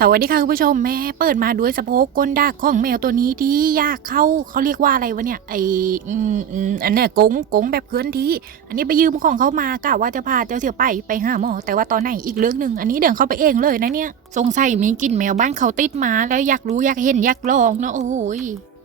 สวัสดีค่ะคุณผู้ชมแม่เปิดมาด้วยสะโพกก้นดากของแมวตัวนี้ที่ยากเข้าเขาเรียกว่าอะไรวะเนี่ยไออืมอืมอันเนี้ยกงกงแบบเคลื่อนที่ อันนี้ไปยืมของเขามากะว่าจะพาเจ้าเสือไปไปหาหมอแต่ว่าตอนไหนอีกเรื่องหนึ่งอันนี้เดินเข้าไปเองเลยนะเนี่ยสงสัยมีกลิ่นแมวบ้านเขาติดมาแล้วอยากรู้อยากเห็นอยากลองเนะโอ้ย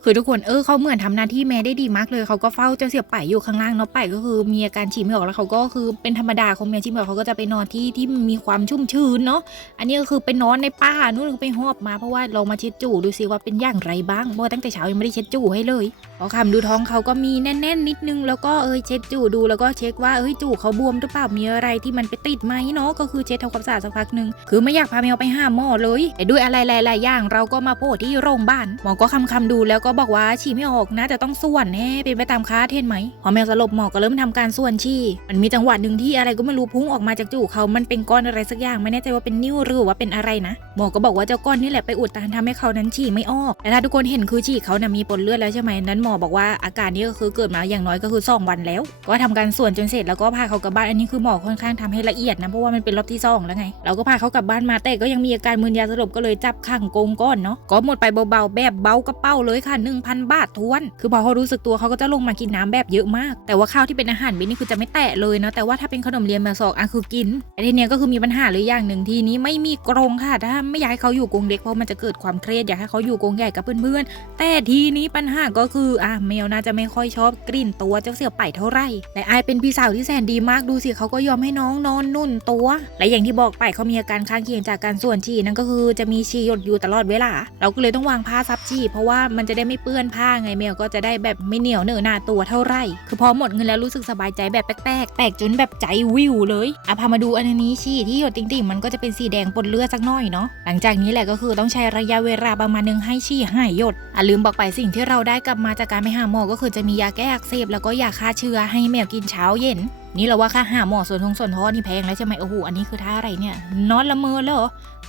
คือทุกคนเออเขาเหมือนทำหน้าที่แม่ได้ดีมากเลยเขาก็เฝ้าเจ้าเสี่ยวไปอยู่ข้างล่างเนาะไปก็คือมีอาการฉี่ไม่ออกแล้วเขาก็คือเป็นธรรมดาของแมวฉี่ไม่ออกเขาก็จะไปนอนที่ที่มีความชุ่มชื้นเนาะอันนี้ก็คือไปนอนในป่านู่นไปหอบมาเพราะว่าลองมาเช็ดจู่ดูสิว่าเป็นอย่างไรบ้างเพราะตั้งแต่เช้ายังไม่ได้เช็ดจู่ให้เลยพอคำดูท้องเขาก็มีแน่นๆนิดนึงแล้วก็เอยเช็ดจู่ดูแล้วก็เช็คว่าเอ้ยจู่เขาบวมหรือเปล่ามีอะไรที่มันไปติดไหมเนาะก็คือเช็ดทำความสะอาดสักพักหนึ่งคือไม่อยากพาแมวไปหาหมอเลยแต่ด้วยอะไรหลายๆอย่างเราก็มาโผล่ที่โรงพยาบาลหมอก็คำคำดูแล้วก็บอกว่าฉี่ไม่ออกนะจะต้องส่วนแน่เป็นไปตามคาดเห็นไหมพอแมวสลบหมอก็เริ่มทำการส่วนฉี่มันมีจังหวะหนึ่งที่อะไรก็ไม่รู้พุ่งออกมาจากจู่เขามันเป็นก้อนอะไรสักอย่างไม่แน่ใจว่าเป็นนิ้วหรือว่าเป็นอะไรนะ หมอก็บอกว่าเจ้าก้อนนี่แหละไปอุดตันทำให้เขานั้นฉี่ไม่ออกแต่ถ้าทุกคนเห็นคือฉี่เขานะมีปนเลือดแล้วใช่ไหมนั้นหมอบอกว่าอาการนี้ก็คือเกิดมาอย่างน้อยก็คือสองวันแล้ว ก็ทำการส่วนจนเสร็จแล้วก็พาเขากลับบ้านอันนี้คือหมอค่อนข้างทำให้ละเอียดนะเพราะว่ามันเป็นรอบที่สองแล้วไงเราก็พาเขากลับบ้านมาแต่ก็ยังมีอาการมึนยาสลบก็เลยจับขังกงก้อนเนาะก็หมดไปเบาๆแบบเบากระเป๋าเลยค่ะ1,000 บาททวน คือพอเขารู้สึกตัวเขาก็จะลงมากินน้ำแบบเยอะมาก แต่ว่าข้าวที่เป็นอาหารเม็ดนี่คือจะไม่แตะเลยนะ แต่ว่าถ้าเป็นขนมเลียนแมวสอกอะคือกินแต่ทีเนี้ยก็คือมีปัญหาหรืออย่างหนึ่งทีนี้ไม่มีกรงค่ะ ถ้าไม่อยากให้เขาอยู่กรงเล็กเพราะมันจะเกิดความเครียดอยากให้เขาอยู่กรงใหญ่กับเพื่อนๆ แต่ทีนี้ปัญหาก็คืออะแมวน่าจะไม่ค่อยชอบกลิ่นตัวเจ้าเสี่ยวไปเท่าไหร่และอายเป็นพี่สาวที่แสนดีมากดูสิเขาก็ยอมให้น้องนอนนุ่นตัว และอย่างที่บอกไปเขามีอาการข้างเคียงจากการส่วนฉี่นั่นก็คือจะมีฉี่หยดอยู่ตลอดเวลา เราก็เลยต้องวางผ้าซับฉี่เพราะว่ามันจะได้ไม่เปื้อนผ้าไงแมวก็จะได้แบบไม่เหนียวเหนอะหน้าตัวเท่าไหร่ คือพอหมดเงินแล้วรู้สึกสบายใจแบบแปลกๆแตกจนแบบใจวิวเลยอะพามาดูอันนี้ฉี่ที่หยดติ่งๆมันก็จะเป็นสีแดงปนเลือดสักหน่อยเนาะหลังจากนี้แหละก็คือต้องใช้ระยะเวลาประมาณหนึงให้ฉี่หายหยดอะลืมบอกไปสิ่งที่เราได้กลับมาจากการไปหาหมอก็คือจะมียาแก้อักเสบแล้วก็ยาฆ่าเชื้อให้แมวกินเช้าเย็นนี่เราว่าค่าหาหมอส่วนทงส่วนท้อนี่แพงแล้วใช่ไหมโอ้โหอันนี้คือท่าอะไรเนี่ยนอนละเมอเหรอ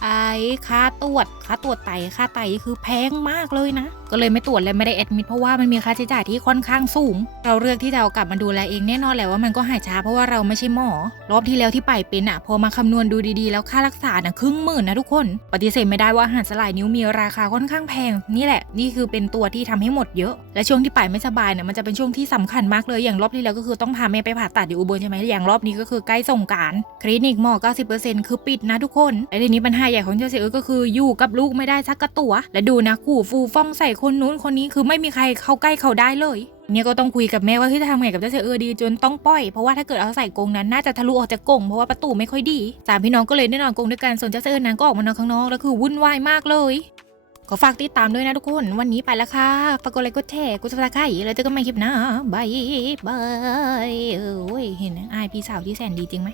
ไอ้ค่าตรวจค่าตรวจไตค่าไตคือแพงมากเลยนะ ก็เลยไม่ตรวจเลยไม่ได้แอดมิดเพราะว่ามันมีค่าใช้จ่ายที่ค่อนข้างสูง เราเลือกที่จะเอากลับมาดูแลเองแน่นอนแหละว่ามันก็หายช้าเพราะว่าเราไม่ใช่หมอ รอบที่แล้วที่ไปเป็นอะพอมาคำนวณดูดีๆ แล้วค่ารักษาน่ะครึ่งหมื่นนะทุกคน ปฏิเสธไม่ได้ว่าอาหารสลายนิ้วมีราคาค่อนข้างแพง นี่แหละ นี่คือเป็นตัวที่ทำให้หมดเยอะ และช่วงที่ไปไม่สบายเนี่ยมันจะเป็นช่วงที่สำคัญมากเลยอย่างรอบที่แล้วก็คือต้องพาแม่ไปผ่าตัดอยู่อุบลใช่ไหมอย่างรอบนี้ก็คือใกล้ส่งการคลินิกหมอ 90%คือปิดนะทุกคนและทีนี้ปัญหาใหญ่ของเจ้าเสือก็คืออยู่กับลูกไม่ได้สักกระตัว และดูนะขู่ฟูฟ้องใส่คนนู้นคนนี้คือไม่มีใครเข้าใกล้เขาได้เลยเนี่ยก็ต้องคุยกับแม่ว่าที่จะทำไงกับเจ้าเสือเออดีจนต้องปล่อยเพราะว่าถ้าเกิดเอาใส่กรงนั้นน่าจะทะลุออกจากกรงเพราะว่าประตูไม่ค่อยดีสามพี่น้องก็เลยได้นอนกรงด้วยกันส่วนเจ้าเสือนั้นก็ออกมานอนข้างนอกแล้วคือวุ่นวายมากเลย ขอฝากติดตามด้วยนะทุกคน วันนี้ไปแล้วค่ะ ฝากกดไลค์กดแชร์กดซับสไครต์แล้วเจอกันใหม่คลิปหน้าบายบาย เอ้ยเห็นไหมอพี่สาวที่แสนดีจริงไหม